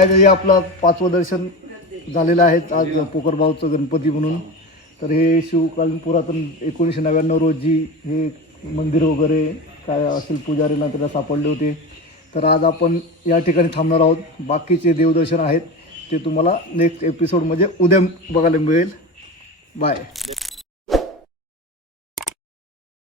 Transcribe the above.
काय हे आपलं 5वं दर्शन झालेलं आहे आज पोकरबावचं गणपती म्हणून. तर हे शिवकालीन पुरातन 1999 रोजी हे मंदिर वगैरे काय असेल पुजारीला त्याला सापडले होते. तर आज आपण या ठिकाणी थांबणार आहोत. बाकीचे देवदर्शन आहेत ते तुम्हाला नेक्स्ट एपिसोड म्हणजे उद्या बघायला मिळेल. बाय.